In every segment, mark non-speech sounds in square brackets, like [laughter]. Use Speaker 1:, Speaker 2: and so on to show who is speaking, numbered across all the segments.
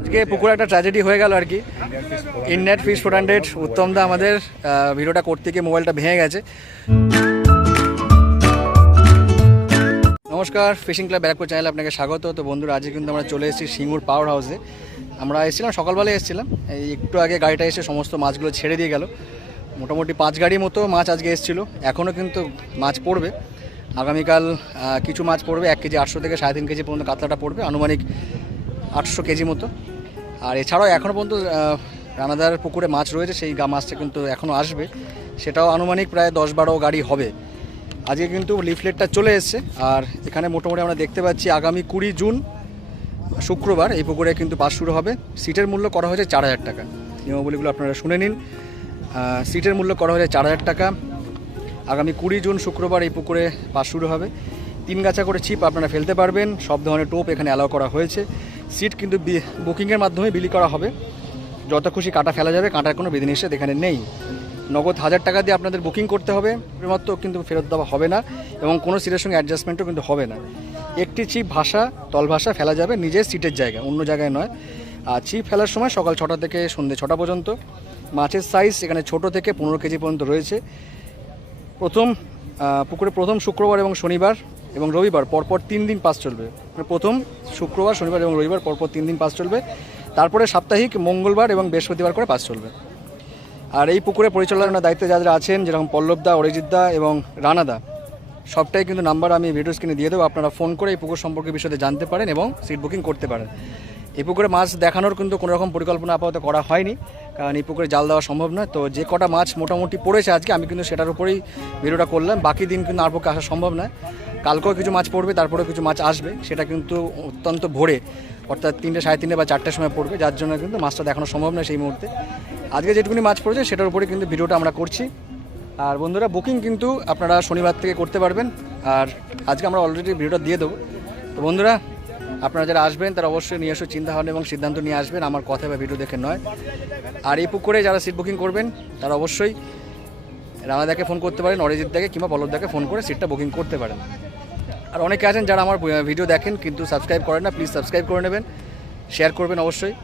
Speaker 1: আজকে পুকুরে একটা ট্র্যাজেডি হয়ে গেল আর কি। Innate fish four hundred Uttam da আমাদের ভিডিওটা করতে গিয়ে মোবাইলটা ভেঙে গেছে। নমস্কার ফিশিং ক্লাব ব্যারাকপুর চ্যানেলে আপনাকে স্বাগত। তো বন্ধুরা, আজকে কিন্তু আমরা চলে এসেছি সিঙ্গুর পাওয়ার হাউসে আমরা এসেছিলাম, সকালবেলায় এসেছিলাম। এই একটু আগে গাড়িটা এসে সমস্ত মাছগুলো ছেড়ে দিয়ে গেল। মোটামুটি পাঁচ গাড়ি মতো মাছ আজকে এসেছিল। এখনও কিন্তু মাছ পড়বে। আগামীকাল কিছু মাছ পড়বে। এক কেজি আটশো থেকে সাড়ে তিন কেজি পর্যন্ত কাতলাটা পড়বে। আনুমানিক আটশো কেজি মতো। আর এছাড়াও এখনও পর্যন্ত রানাদার পুকুরে মাছ রয়েছে। সেই গা মাছটা কিন্তু এখনও আসবে। সেটাও আনুমানিক প্রায় দশ বারো গাড়ি হবে। আজকে কিন্তু লিফলেটটা চলে এসেছে। আর এখানে মোটামুটি আমরা দেখতে পাচ্ছি আগামী কুড়ি জুন শুক্রবার এই পুকুরে কিন্তু পাস শুরু হবে। সিটের মূল্য করা হয়েছে চার হাজার টাকা। নিয়মাবলীগুলো আপনারা শুনে নিন। সিটের মূল্য করা হয়েছে চার হাজার টাকা। আগামী কুড়ি জুন শুক্রবার এই পুকুরে পাস শুরু হবে। তিন গাছা করে চিপ আপনারা ফেলতে পারবেন। সব ধরনের টোপ এখানে অ্যালাউ করা হয়েছে। সিট কিন্তু বুকিংয়ের মাধ্যমে বিলি করা হবে। যত খুশি কাটা ফেলা যাবে, কাটার কোনো বিধিনিষেধ এখানে নেই। নগদ হাজার টাকা দিয়ে আপনাদের বুকিং করতে হবে। মাত্র কিন্তু ফেরত দেওয়া হবে না এবং কোনো সিটের সঙ্গে অ্যাডজাস্টমেন্টও কিন্তু হবে না। একটি চিপ ভাষা, তল ভাষা ফেলা যাবে নিজের সিটের জায়গায়, অন্য জায়গায় নয়। আর চিপ ফেলার সময় সকাল ছটা থেকে সন্ধ্যে ছটা পর্যন্ত। মাছের সাইজ এখানে ছোট থেকে পনেরো কেজি পর্যন্ত রয়েছে। প্রথম পুকুরে প্রথম শুক্রবার এবং শনিবার এবং রবিবার পরপর তিন দিন পাস চলবে। মানে প্রথম শুক্রবার, শনিবার এবং রবিবার পরপর তিন দিন পাস চলবে। তারপরে সাপ্তাহিক, মঙ্গলবার এবং বৃহস্পতিবার করে পাস চলবে। আর এই পুকুরে পরিচালনার দায়িত্বে যারা আছেন, যেরকম পল্লবদা অরিজিৎদা এবং রানাদা সবটাই কিন্তু নাম্বার আমি ভিডিও স্ক্রিনে দিয়ে দেবো। আপনারা ফোন করে এই পুকুর সম্পর্কে বিষয়ে জানতে পারেন এবং সিট বুকিং করতে পারেন। এই পুকুরে মাছ দেখানোর কিন্তু কোনো রকম পরিকল্পনা আপাতত করা হয়নি, কারণ এই পুকুরে জাল দেওয়া সম্ভব নয়। তো যে কটা মাছ মোটামুটি পড়েছে আজকে, আমি কিন্তু সেটার উপরেই ভিডিওটা করলাম। বাকি দিন কিন্তু আর পক্ষে আসা সম্ভব নয়। কালকেও কিছু মাছ পড়বে, তারপরেও কিছু মাছ আসবে, সেটা কিন্তু অত্যন্ত ভোরে। অর্থাৎ তিনটে, সাড়ে তিনটে বা চারটের সময় পড়বে, যার জন্য কিন্তু মাছটা দেখানো সম্ভব নয় সেই মুহূর্তে। আজকে যেটুকুনি মাছ পড়েছে, সেটার উপরে কিন্তু ভিডিওটা আমরা করছি। আর বন্ধুরা বুকিং কিন্তু আপনারা শনিবার থেকে করতে পারবেন। আর আজকে আমরা অলরেডি ভিডিওটা দিয়ে দেবো। তো বন্ধুরা, আপনারা যারা আসবেন, তারা অবশ্যই নিয়ে এসে চিন্তা ভাবনা এবং সিদ্ধান্ত নিয়ে আসবেন। আমার কথা বা ভিডিও দেখে নয়। আর এই পুকুরে যারা সিট বুকিং করবেন, তারা অবশ্যই রানাদাকে ফোন করতে পারেন অরিজিৎ দাকে কিংবা পলবদাকে ফোন করে সিটটা বুকিং করতে পারেন। আর অনেকে আছেন যারা আমার ভিডিও দেখেন কিন্তু সাবস্ক্রাইব করেন না প্লিজ সাবস্ক্রাইব করে নেবেন শেয়ার করবেন অবশ্যই।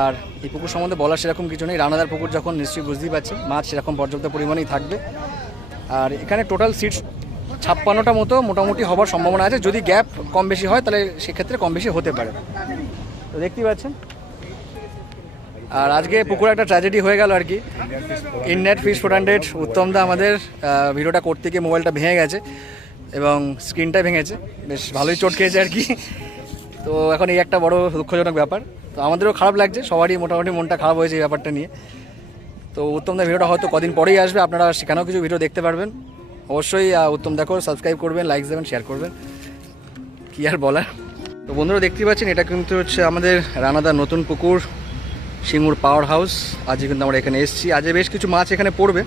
Speaker 1: আর এই পুকুর সম্বন্ধে বলার সেরকম কিছু নেই। রানাদার পুকুর যখন নিশ্চয়ই বুঝতেই পারছেন, মাছ সেরকম পর্যাপ্ত পরিমাণেই থাকবে। আর এখানে টোটাল সিট ছাপ্পান্নটা মতো মোটামুটি হবার সম্ভাবনা আছে। যদি গ্যাপ কম বেশি হয়, তাহলে সেক্ষেত্রে কম বেশি হতে পারে। তো দেখতেই পাচ্ছেন? আর আজকে পুকুরে একটা ট্র্যাজেডি হয়ে গেল আর কি। Innate fish four hundred Uttam da আমাদের ভিডিওটা করতে গিয়ে মোবাইলটা ভেঙে গেছে। এবং স্ক্রিনটা ভেঙেছে। বেশ ভালোই চোট খেয়েছে আর কি। তো এখন এই একটা বড় দুঃখজনক ব্যাপার। তো আমাদেরও খারাপ লাগছে, সবারই মোটামুটি মনটা খারাপ হয়েছে এই ব্যাপারটা নিয়ে। তো উত্তম দা ভিডিওটা হয়তো কদিন পরেই আসবে, আপনারা সেখানেও কিছু ভিডিও দেখতে পারবেন। অবশ্যই উত্তম দেখো সাবস্ক্রাইব করবেন লাইক দেবেন শেয়ার করবেন। কী আর বলার? তো বন্ধুরা, দেখতেই পাচ্ছেন, এটা কিন্তু হচ্ছে আমাদের রানাদার নতুন পুকুর, সিঙ্গুর পাওয়ার হাউস আজকে কিন্তু আমরা এখানে এসেছি। আজ বেশ কিছু মাছ এখানে পড়বে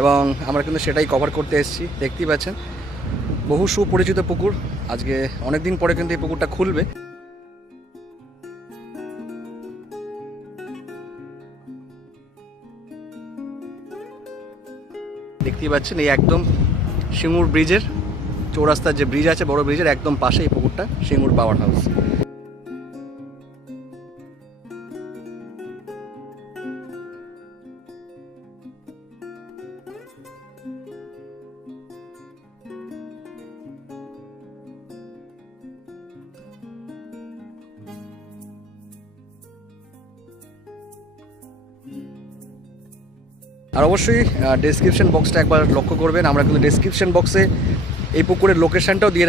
Speaker 1: এবং আমরা কিন্তু সেটাই কভার করতে এসেছি। দেখতেই পাচ্ছেন। বহু সুপরিচিত পুকুর। আজকে অনেকদিন পরে কিন্তু এই পুকুরটা খুলবে। দেখতেই পাচ্ছেন, এই একদম সিঙ্গুর ব্রিজের চৌরাস্তার যে ব্রিজ আছে, বড় ব্রিজের একদম পাশে এই পুকুরটা, সিঙ্গুর পাওয়ার হাউস। অবশ্যই ডেসক্রিপশন বক্সটা একবার লক্ষ্য করবেন। আমরা কিন্তু ডেসক্রিপশন বক্সে এই পুকুরের লোকেশনটাও দিয়ে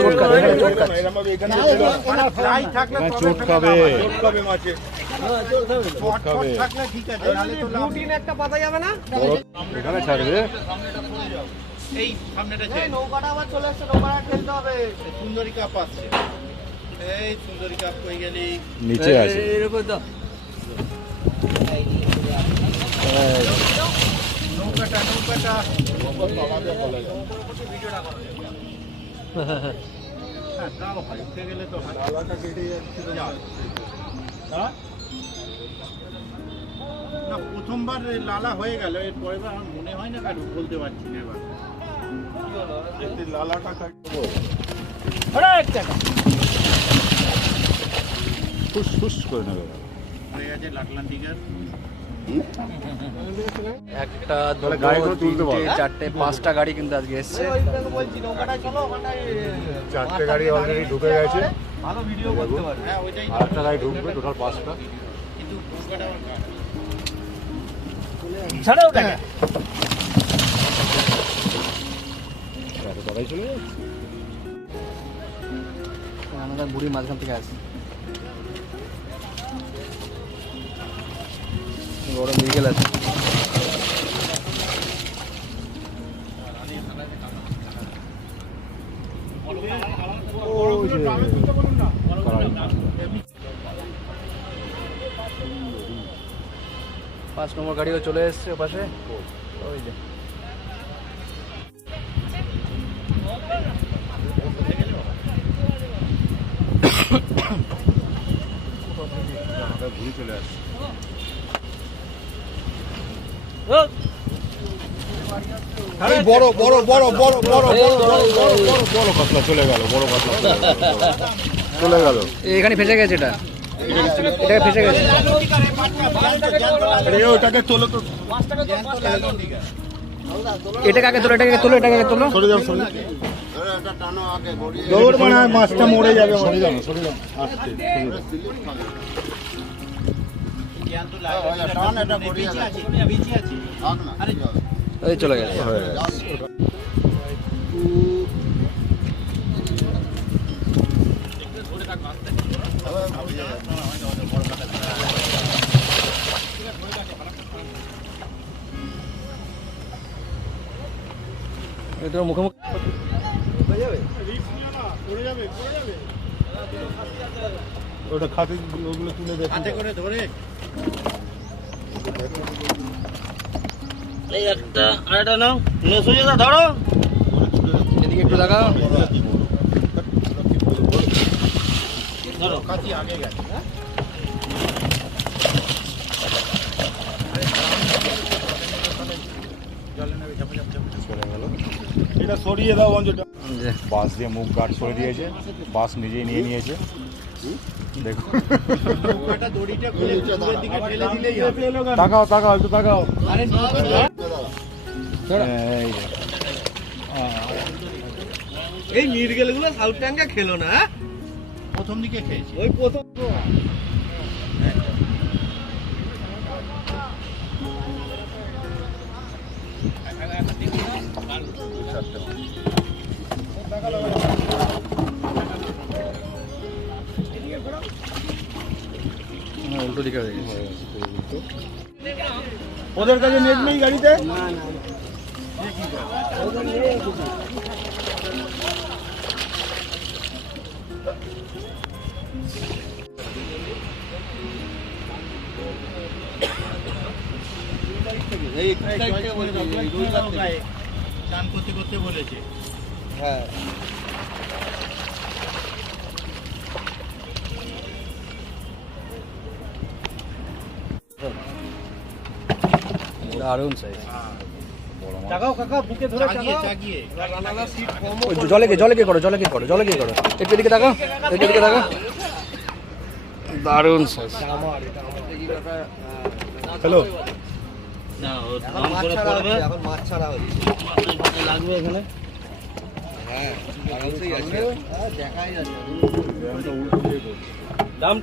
Speaker 2: চোট
Speaker 1: খাবে, এখানে চোট খাবে।
Speaker 2: মানে ফ্রাই থাকলে
Speaker 3: এখানে
Speaker 2: তবে
Speaker 3: চোট
Speaker 2: তো
Speaker 3: খাবে।
Speaker 2: ব্যাপার, চোট খাবে মাছে চট
Speaker 3: খাবে।
Speaker 2: ফট থাকলে ঠিক আছে নাহলে তো লাভ নেই।
Speaker 3: বড় এখানে ছাড়বে
Speaker 2: এই সামনেটা চাই সুন্দরী কাপ আছে এই সুন্দরী কাপ কই গেলি
Speaker 3: নিচে আছে
Speaker 2: নৌকাটা নৌকাটা হ্যাঁ তাও হয় গেলে তো হয় যাও। হ্যাঁ? না প্রথমবার লালা হয়ে গেল এর পরের আমার মনে হয় না কারও বলতে পারছি না এবার লালাটা
Speaker 3: ফুস ফুস করে নেবে
Speaker 2: হয়ে গেছে লাটলান দিঘার
Speaker 1: একটা দুটো। চারটে পাঁচটা গাড়ি কিন্তু আজকে এসছে।
Speaker 3: চারটে গাড়ি অলরেডি ঢুকে গেছে।
Speaker 2: হ্যাঁ ওইটাই
Speaker 3: আর গাড়ি ঢুকবে টোটাল পাঁচটা।
Speaker 2: কিন্তু আমার
Speaker 3: চলে যাচ্ছে।
Speaker 1: আমাদের বুড়ি মাঝখান থেকে আসছে। বড় আছে। পাঁচ নম্বর গাড়িও চলে এসছে পাশে ওই যে
Speaker 2: বড় বড় বড় বড় বড়
Speaker 3: বড় কাতলা চলে গেল বড় কাতলা চলে গেল
Speaker 1: এখানে ফেসে গেছে এটা। এটা ফেসে গেছে।
Speaker 3: ওটাকে তোলো তো।
Speaker 1: এটাকে আগে তোলো এটাকে তোলো এটাকে তোলো।
Speaker 3: সরে যাও সরে
Speaker 2: দৌড় মানে মাছটা মরে যাবে
Speaker 3: সরে যাও। সরে যাও। আসতে
Speaker 1: ওই চলে গেছে
Speaker 3: গেছে
Speaker 1: এই তোর মুখোমুখি
Speaker 3: ওটা খাতে ওগুলো তুলে দেখো
Speaker 2: করে ধরে।
Speaker 4: এই একটা আরেকটা নাও। নিয়ে সুজাতা ধরো।
Speaker 1: এদিকে একটু দেখাও।
Speaker 2: ধরো। কাছি আগে গেছে
Speaker 3: এটা সরিয়ে দাও অঞ্চলটা
Speaker 1: যে
Speaker 3: বাস দিয়ে মুখ গার্ড করে দিয়েছে। বাস নিজেই নিয়ে নিয়েছে। দেখো। তাকাও তাকাও একটু তাকাও। এই যে।
Speaker 4: এই মিরগেলগুলো সাউথ ট্যাঙ্কে খেলো না হ্যাঁ?
Speaker 2: প্রথম দিকে খেয়েছি।
Speaker 4: ওই প্রথম
Speaker 1: হ্যাঁ, উল্টো দিকে হয়ে গেছে।
Speaker 3: ওদের কাছে নেট নেই গাড়িতে
Speaker 2: চান করতে করতে বলেছে।
Speaker 1: দারুণ সাইজ জলে কে জলে কে করো জলে কে করো জলে কে করো। একটু এদিকে তাকাও একটু এদিকে তাকাও। দারুণ সাইজ
Speaker 3: হ্যালো
Speaker 4: না ও দাম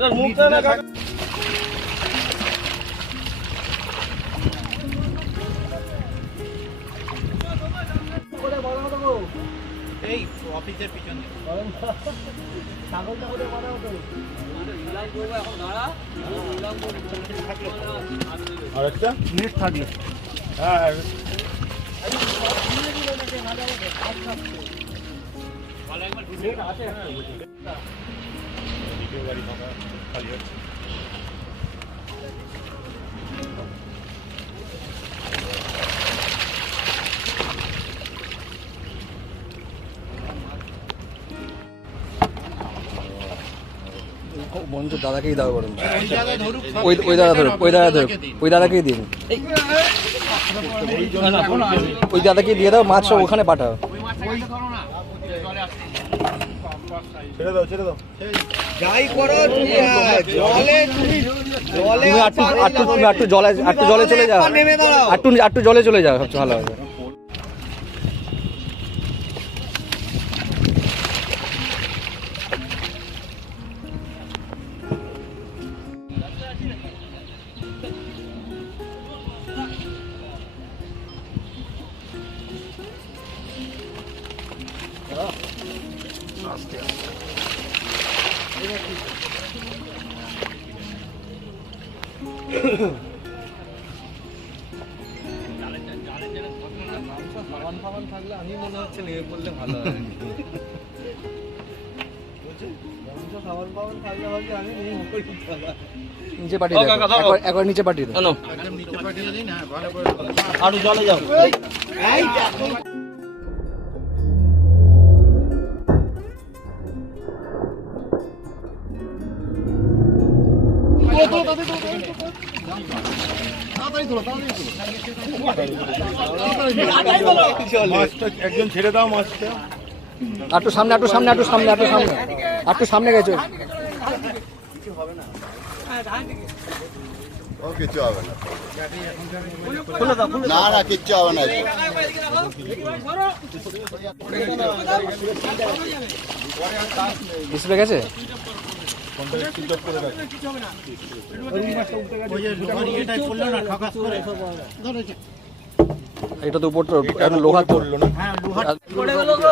Speaker 4: মুখটা না কাকা
Speaker 2: এই অফিসের পিছনে।
Speaker 3: আর একটা?
Speaker 4: নেট থাকলে।
Speaker 3: হ্যাঁ হ্যাঁ। গাড়ি ফাঁকা খালি হচ্ছে।
Speaker 1: দাদাকেই দাও বরং।
Speaker 2: ওই
Speaker 1: ওই ওই দাদা ধরো ওই দাদা ধরো ওই দাদাকেই দিন। ওই দাদাকে দিয়ে দাও মাছ সব ওখানে পাঠাও।
Speaker 3: ছেড়ে দাও ছেড়ে দাও।
Speaker 2: যাই করো তুমি আহ, জলে তুমি জলে
Speaker 1: তুমি আটটু আটটু জলে আটটু জলে চলে যাও। আটটু আটটু জলে চলে যাও সবচেয়ে ভালো হবে। একবার নিচে পাঠিয়ে দাও।
Speaker 4: আরও জলে যাও।
Speaker 3: একজন ছেড়ে দাও মাছটা
Speaker 1: সামনে সামনে। সামনে সামনে গেছো।
Speaker 5: ও কিচ্ছু হবে না না। না কিচ্ছু হবে না।
Speaker 1: ডিসপ্লে গেছে? এটা তো উপর লোহা
Speaker 3: করল না।
Speaker 4: পড়ে গেল গো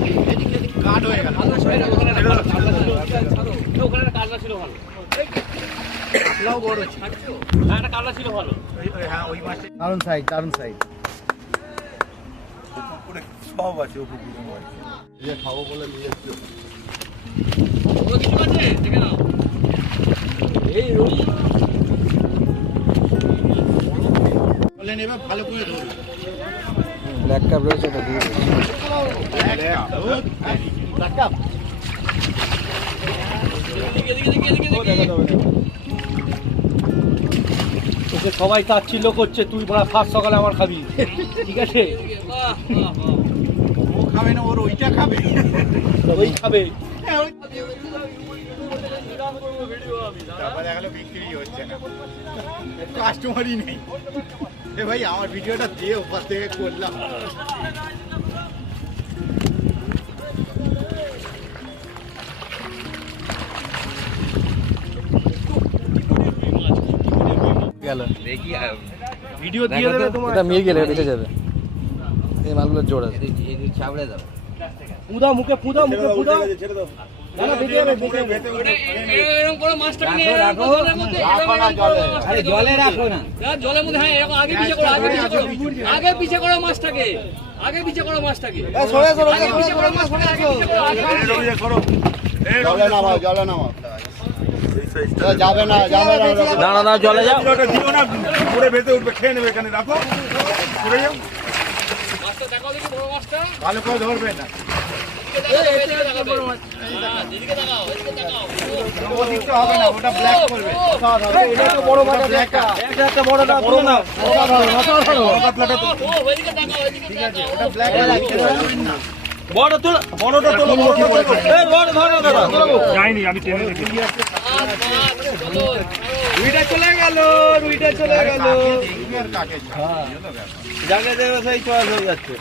Speaker 2: দারুণ সাইজ দারুণ সাইজ
Speaker 3: সব আছে
Speaker 5: এই খাব বলে নিয়ে এসছো
Speaker 2: বলে নেবে ভালো করে ধরুন
Speaker 1: ব্ল্যাক কাপ রয়েছে এটা দিয়ে
Speaker 4: সবাই তাচ্ছিল্য করছে তুই বড় ফার্স্ট সকালে আমার খাবি। ঠিক আছে?
Speaker 2: ও খাবে না ওর ওইটা খাবে।
Speaker 4: ওই খাবে।
Speaker 2: বিক্রি হচ্ছে কাস্টমারই নেই। এ ভাই আমার ভিডিওটা দিয়ে ওপার থেকে করলাম।
Speaker 1: গেল
Speaker 4: ভিডিও দিয়ে দেবে তোমার
Speaker 1: এটা মিল গেলে বেঁচে যাবে এই মালগুলো জোর আছে
Speaker 4: মুখে মুখে
Speaker 3: দাও
Speaker 6: জলে রাখো না জলের মধ্যে হ্যাঁ এরকম আগে পিছে করো আগে পিছে করো আগে পিছে করো মাছটাকে আগে করো মাছটাকে করো
Speaker 5: জলে নামাও জলে নামাও যাবে না যাবে না।
Speaker 4: না না। না জলে যাও।
Speaker 3: পরে ভেসে উঠবে খেয়ে নেবে এখানে রাখো। যাও।
Speaker 6: বড়
Speaker 2: ভালো করে ধরবে না
Speaker 6: এদিকে দেখাবে, এদিকে দেখাবে। হ্যাঁ, এদিকে দেখাও, এদিকে দেখাও।
Speaker 2: ওদিকটা হবে না ওটা ব্ল্যাক করবে
Speaker 4: এটা তো বড় মাছ আছে একটা একটা একটা বড় না বড় না
Speaker 6: ও, এদিকে দেখাও, এদিকে দেখাও।
Speaker 2: ওটা ব্ল্যাক করবে না
Speaker 4: বড় তোল বড়টা তোলো বড় ধরো দাদা
Speaker 3: যাইনি আমি টেনে দেখি।
Speaker 4: রুইটা চলে গেল রুইটা চলে গেল।
Speaker 2: আর।
Speaker 4: জাগে দেবে সেই চয়েস হয়ে যাচ্ছে।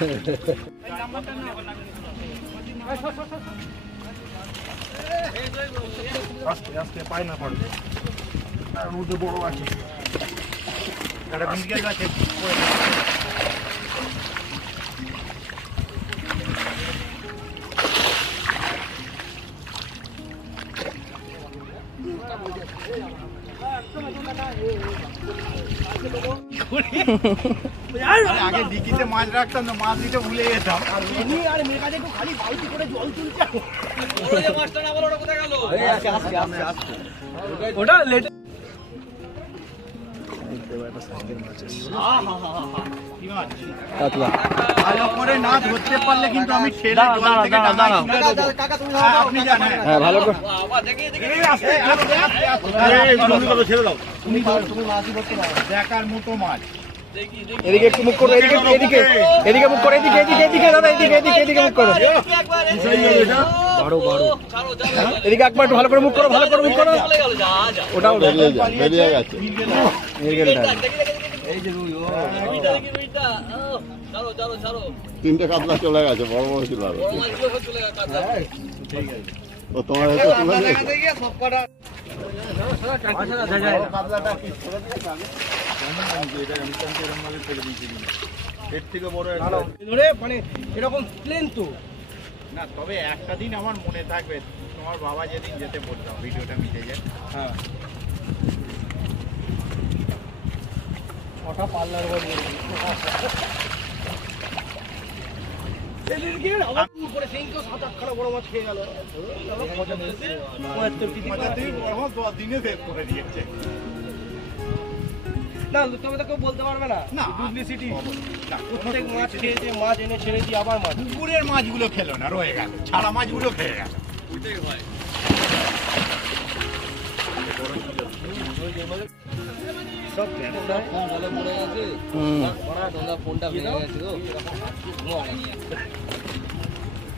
Speaker 3: আস্তে আস্তে পায় না পড়বে তার মধ্যে বড় আছে।
Speaker 2: একটা বিজ্ঞান আছে। আগে ডিকিতে মাছ রাখতাম তো মাছ দিতে ভুলে যেতাম
Speaker 6: বড় যে মাছটা না বলো, ওটা কোথায় গেল?
Speaker 4: ওটা লেট
Speaker 2: ভালো করে না ধরতে পারলে কিন্তু আমি ঠেলে জল থেকে
Speaker 4: দাঁড়াও,
Speaker 2: নামাই
Speaker 4: দাঁড়াও।
Speaker 2: না। হ্যাঁ, আপনি জানেন
Speaker 1: হ্যাঁ ভালো করে
Speaker 6: বাবা, দেখি, দেখি, দেখি।
Speaker 3: ছেড়ে দাও
Speaker 2: দেখার মতো মাছ।
Speaker 1: এদিকে একটু মুখ করো এদিকে এদিকে এদিকে মুখ করো এদিকে এদিকে এদিকে দাদা এদিকে এদিকে এদিকে মুখ করো বারো বারো। এদিকে একবার একটু ভালো করে মুখ করো ভালো করে মুখ করো। ওটাও
Speaker 5: বেরিয়ে গেছে। তিনটে কাতলা চলে গেছে বড় বড় ছিল ও তোমার হয়তো তুলে
Speaker 2: এর থেকে বড়
Speaker 4: মানে এরকম প্লেন তো।
Speaker 2: না তবে একটা দিন আমার মনে থাকবে তোমার বাবা যেদিন যেতে বলতাম ভিডিওটা মিটে যায়।
Speaker 4: ওটা পার্লার না তবে তো কেউ বলতে পারবে না।
Speaker 2: না।
Speaker 4: পাবলিসিটি প্রত্যেক মাছ খেয়েছে মাছ এনে ছেড়ে দিয়ে আবার মাছ।
Speaker 2: পুকুরের মাছগুলো খেলো না রয়ে গেল। ছাড়া মাছগুলো খেয়ে গেল।
Speaker 1: হুম। বালতিতে করে
Speaker 2: ভাই, জল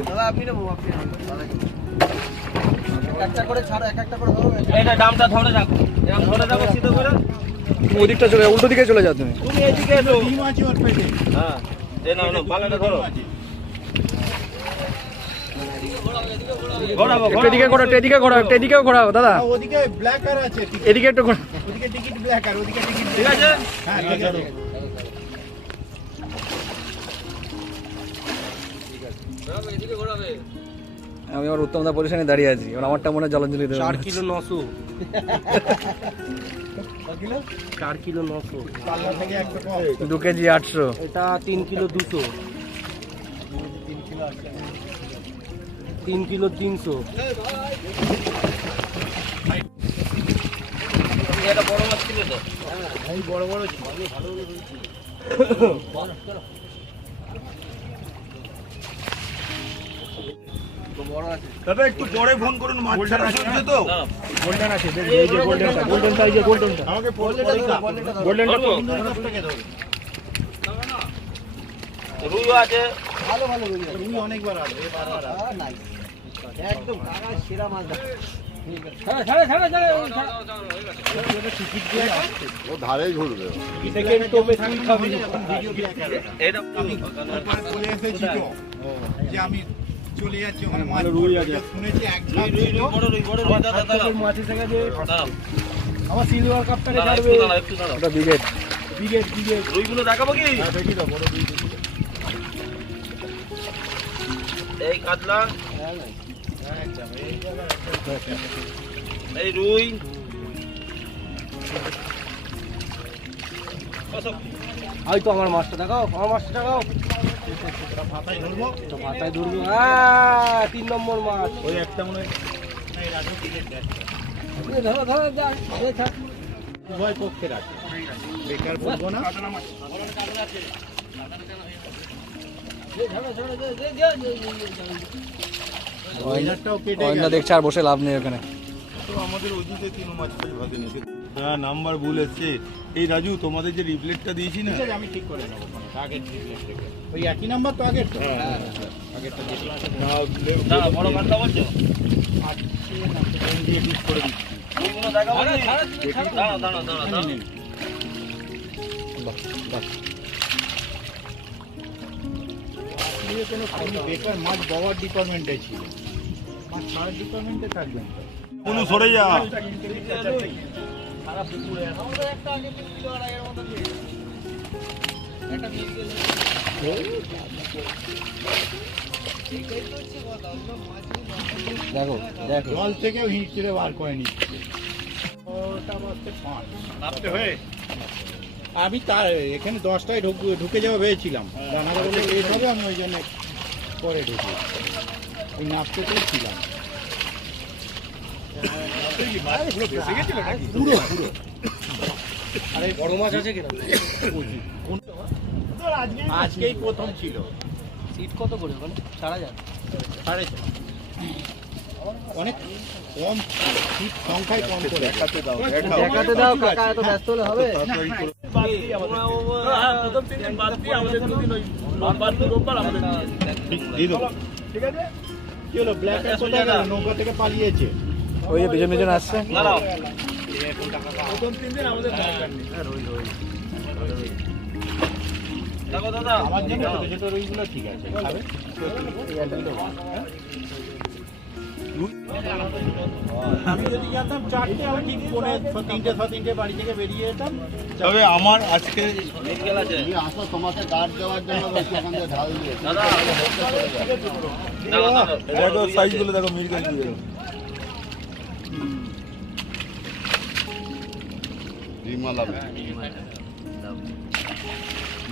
Speaker 1: এটা।
Speaker 2: আপনি না বলুন, আপনি না বলুন।
Speaker 4: এইটা দামটা ধরে রাখো। এরকম ধরে রাখো সিধে করে।
Speaker 1: ওদিকটা চলে উল্টো দিকে চলে যাও তুমি।
Speaker 4: তুমি এদিকে এসো।
Speaker 2: ডিম আছে ওর পেটে।
Speaker 4: হ্যাঁ এ নাও নাও পালাটা ধরো। ঘোরাবো
Speaker 1: এদিকে ঘোরাও এদিকে ঘোরাও এদিকেও ঘোরাও দাদা।
Speaker 2: ওদিকে ব্ল্যাক আর আছে
Speaker 1: এদিকে একটু ঘোরাও।
Speaker 2: ওদিকে টিকিট ব্ল্যাক আর ওদিকে টিকিট
Speaker 4: ঠিক আছে?
Speaker 2: হ্যাঁ ঠিক আছে।
Speaker 1: আমি আমার উত্তমদা পজিশনে দাঁড়িয়ে আছি। এবার আমারটা মনে হয় জলাঞ্জলি দেবে
Speaker 4: চার কিলো নশো। চার কিলো নশো।
Speaker 1: দু কেজি আটশো।
Speaker 4: এটা তিন কিলো দুশো। তিন কিলো তিনশো।
Speaker 6: এটা বড় মাছ ছিল। তো [laughs]
Speaker 3: দাদা একটু পরে ফোন করুন মাছ ছাড়া তো।
Speaker 1: গোল্ডেন আছে এই যে গোল্ডেনটা গোল্ডেন সাইজে গোল্ডেনটা
Speaker 2: আমাকে
Speaker 1: গোল্ডেনটা
Speaker 2: থেকে ধরো
Speaker 4: রুই আছে।
Speaker 2: রুই অনেকবার আসবে বারবার আসবে
Speaker 4: একদম সেরা মাছ
Speaker 6: ছাড়ে
Speaker 4: আমার
Speaker 7: এই কাতলা। এই রুই।
Speaker 4: আমার মাছটা দেখাও আমার মাছটা দেখাও।
Speaker 2: মাথায় ধরবো।
Speaker 4: তো মাথায় ধরবো তিন নম্বর মাছ।
Speaker 2: ওই একটা মনে এই রাজু টিকিট দেয়।
Speaker 4: ধরো ধরো যা
Speaker 2: উভয় পক্ষে রাখে বেকার বলব না। ওয়েদারটাও কেটে
Speaker 1: অয়নদা
Speaker 2: গেল
Speaker 1: দেখছে আর বসে লাভ নেই ওখানে।
Speaker 5: আমাদের ওদিকে তিন মাছ ফাছ ভাগে নিয়েছে হ্যাঁ নাম্বার ভুল এসছে। এই রাজু তোমাদের যে রিপ্লেটটা দিয়েছি না?
Speaker 2: আমি ঠিক করে নেব আগের থেকে। ওই একই নাম্বার তো আগের তো? আগেরটা যেগুলো আছে
Speaker 7: দাঁড়া বড় বলছো?
Speaker 2: দিয়ে ঠিক করে দিচ্ছি।
Speaker 7: রুইগুলো দেখাবো কি? দাঁড়া দাঁড়া দাঁড়া দাঁড়া
Speaker 2: দিয়ে কোনো কোনো বেকার মাছ বাবার ডিপার্টমেন্টে ছিল। মাছ ছাড়ার ডিপার্টমেন্টে থাকবেন।
Speaker 5: কোনো সরে যা।
Speaker 1: দেখো দেখো।
Speaker 2: জল থেকেও হিট ছেড়ে বার করে নিচ্ছে। ওটা বাজতে পাঁচ। নামতে হয়ে। আমি তার এখানে দশটায় ঢুকে ঢুকে যাওয়া ভেবেছিলাম রানারা বলে লেট হবে আমি ওই জন্য পরে ঢুকি ওই নামতে ছিলাম। আজকেই প্রথম ছিল
Speaker 4: সিট কত করে ওখানে
Speaker 2: সাড়ে অনেক কম সিট সংখ্যায় কম করে দাও
Speaker 1: দাও কাকা এত ব্যস্ত হলে হবে
Speaker 2: ঠিক আছে? কি হলো? ব্ল্যাক নৌকা থেকে পালিয়েছে।
Speaker 1: ওই যে পিছন পিছন আসছে।
Speaker 7: দাঁড়াও।
Speaker 2: প্রথম তিন দিন আমাদের দরকার নেই
Speaker 7: দেখো দাদা।
Speaker 2: আমার জন্য ছোট ছোট রুইগুলো ঠিক আছে আমি চারটে আমি ঠিক পৌনে ছ তিনটে ছ তিনটে বাড়ি থেকে বেরিয়ে যেতাম
Speaker 5: তবে আমার আজকে আসো তোমাকে গার্ড দেওয়ার জন্য বলছি ওখান দিয়ে ঢাল দিয়ে
Speaker 7: দাদা দাঁড়াও দাঁড়াও
Speaker 5: দেখো সাইজগুলো দেখো মিরগেল দিয়ে রিমালা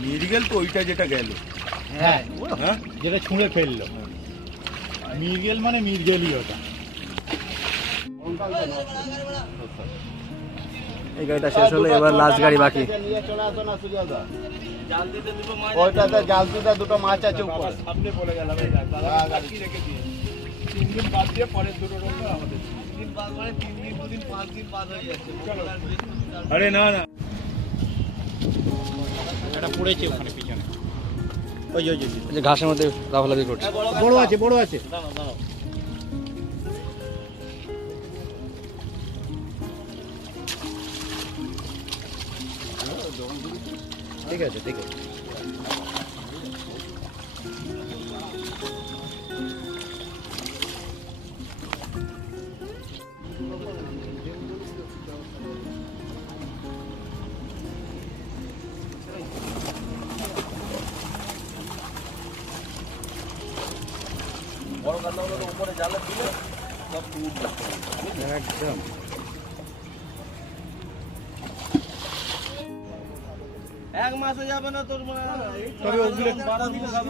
Speaker 5: মিরগেল তো ওইটা যেটা গেল।
Speaker 2: হ্যাঁ
Speaker 5: হ্যাঁ?
Speaker 2: যেটা ছুঁড়ে ফেলল। মির্গেল মানে মির্গেলই ওটা।
Speaker 1: এই গাড়িটা শেষ হলো এবার লাস্ট গাড়ি বাকি।
Speaker 5: ওইটাতে জাল দিতে দুটো মাছ আছে উপরে।
Speaker 2: সামনে বলে গেলাম
Speaker 5: হ্যাঁ, গাড়ি।
Speaker 2: রেখে দিয়ে তিন দিন বাদ দিয়ে পরের দুটো আমাদের
Speaker 5: আরে না না।
Speaker 2: একটা পড়েছে ওখানে পিছনে। ওই ওই ওই,
Speaker 1: ঘাসের মধ্যে লাফালাফি করছে।
Speaker 2: বড় আছে বড় আছে। ঠিক আছে ঠিক আছে।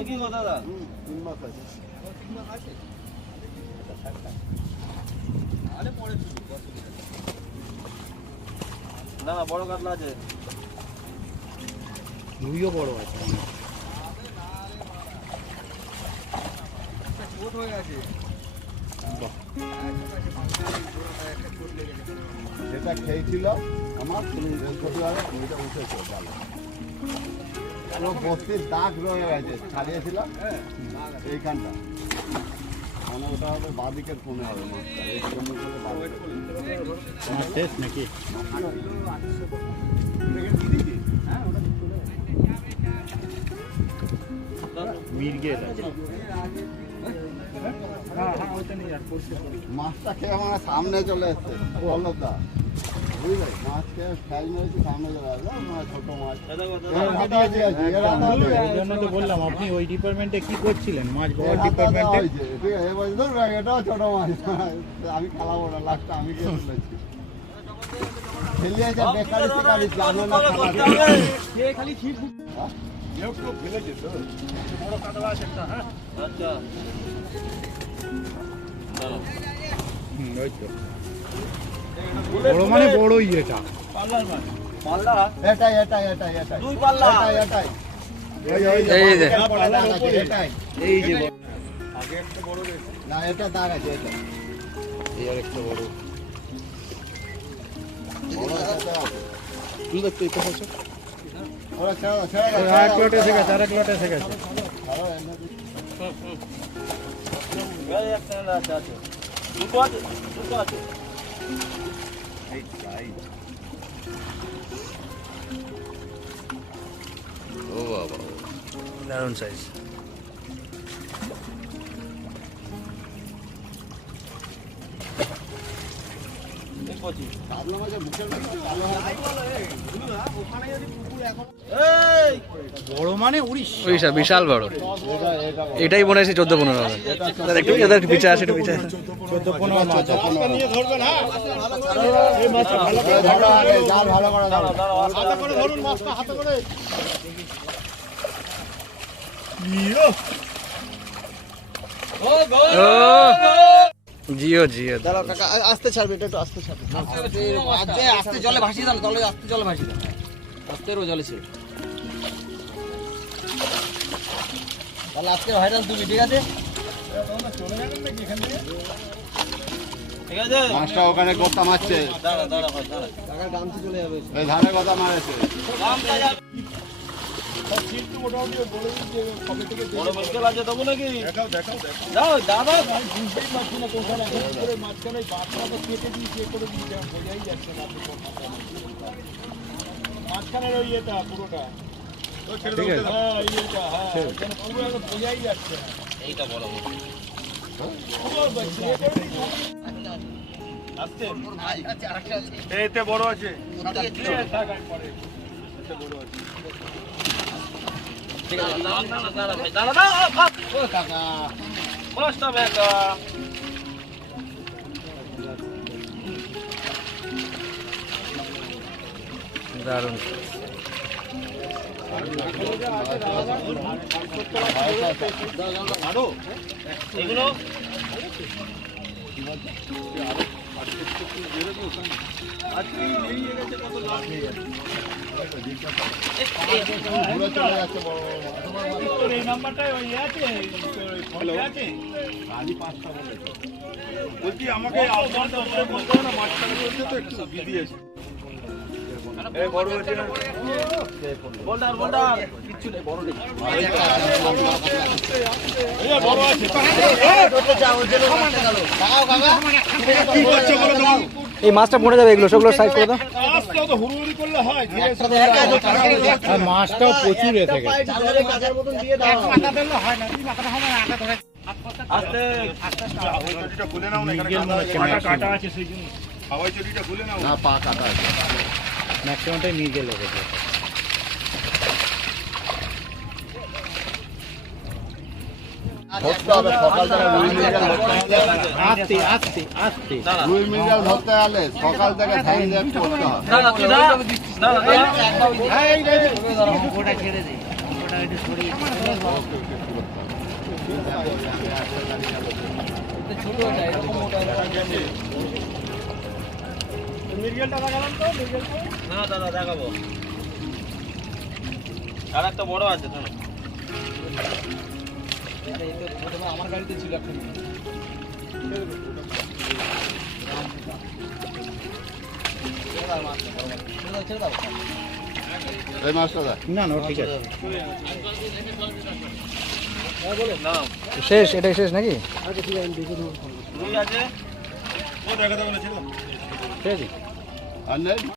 Speaker 7: কি কথা দাদা
Speaker 5: তিন মাস আছে
Speaker 7: না না বড় কাতলা আছে
Speaker 2: রুইও বড় আছে
Speaker 5: যেটা খেয়েছিল আমার বৃহস্পতিবারে ওইটা উঠেছে পুরো বস্তির দাগ রয়ে গেছে ছাড়িয়েছিলাম। এইখানটা।
Speaker 8: মানে ওটা হবে বাদিকের কোণে হবে
Speaker 2: শেষ নাকি? মির্গেল
Speaker 8: মাছটা খেয়ে আমার সামনে চলে এসছে বলতা বুঝলে মাছ খেয়ে মেরেছি সামনে চলে আসবে আমার ছোট মাছ এর হাতে আছে, এর হাতে আছে।
Speaker 2: এই জন্য তো বললাম আপনি ওই ডিপার্টমেন্টে কি করছিলেন
Speaker 8: এটাও ছোট মাছ আমি খেলাবো না লাস্টে আমি।
Speaker 2: বড় মানে বড়ই এটা।
Speaker 8: এটাই এটাই এটাই এটাই।
Speaker 6: দুই পাল্লা।
Speaker 8: এটাই এটাই।
Speaker 1: এই যে
Speaker 8: দাগ আছে, এটাই
Speaker 1: এই যে
Speaker 8: না এটা দাগ আছে এটা।
Speaker 2: এই আর একটা বড়।
Speaker 8: বড় একটা আছে। ওরা ছেড়ে ছেড়ে ছেড়ে।
Speaker 2: এক লোট গেছে আর এক লোট।
Speaker 8: আরও।
Speaker 6: এই একটা আছে আছে দুটো আছে।
Speaker 2: মানে
Speaker 1: বিশাল বড়
Speaker 8: এটা এটা বড়।
Speaker 1: এটাই মনে হয়েছে চোদ্দ পনেরো একটু পিছিয়ে আসে একটু পিছিয়ে
Speaker 2: চোদ্দ পনেরো মাছ।
Speaker 8: এই জাল ভালো করে
Speaker 1: জিও জিও।
Speaker 8: আস্তে ছাড়বে এটা একটু আস্তে ছাড়বে।
Speaker 6: আস্তে আস্তে জলে ভাসিয়ে দাও তলে আস্তে জলে ভাসিয়ে দাও। আস্তে রো জলে ছিল তাহলে আজকে ভাইরাল তুমি ঠিক আছে ঠিক আছে?
Speaker 8: মাছটা ওখানে গোটা মারছে। ধারে কথা মারেছে।
Speaker 6: গামটা যা বড় মুশকিল আছে তবু নাকি? যাও দাদা
Speaker 2: মাঝখানের ওই এটা পুরোটা।
Speaker 5: ঠিক আছে।
Speaker 2: হ্যাঁ হ্যাঁ পুরো বোঝাই যাচ্ছে
Speaker 6: এইটা বড়
Speaker 5: এতে বড় আছে।
Speaker 1: দারুণ।
Speaker 6: এগুলো?
Speaker 5: বলছি আমাকে বলতে হবে না মাঝখানে বলছে তো একটু দিদি আছে বড় আছে না?
Speaker 6: Boulder boulder. কিচ্ছু নেই বড় নেই।
Speaker 2: এই বড় আছে
Speaker 5: কি করছ বলো তো
Speaker 1: এই মাছটা পড়ে যাবে এগুলো সবগুলো সাইড করে দাও।
Speaker 2: মাছটাও প্রচুর
Speaker 5: খুলে নাও না এখানে
Speaker 2: মিগেল মনে হচ্ছে
Speaker 5: কাটা কাটা
Speaker 8: ধরতে হবে ধরতে গেলে সকাল থেকে
Speaker 6: না দাদা দেখাবো একটা বড় আছে শোনো আমার গাড়িতে ছিল একটা
Speaker 8: এই মাছটা দেখ
Speaker 2: না না ঠিক আছে।
Speaker 4: শেষ এটাই শেষ নাকি?
Speaker 5: ও দেখাতে বলেছিল
Speaker 8: আর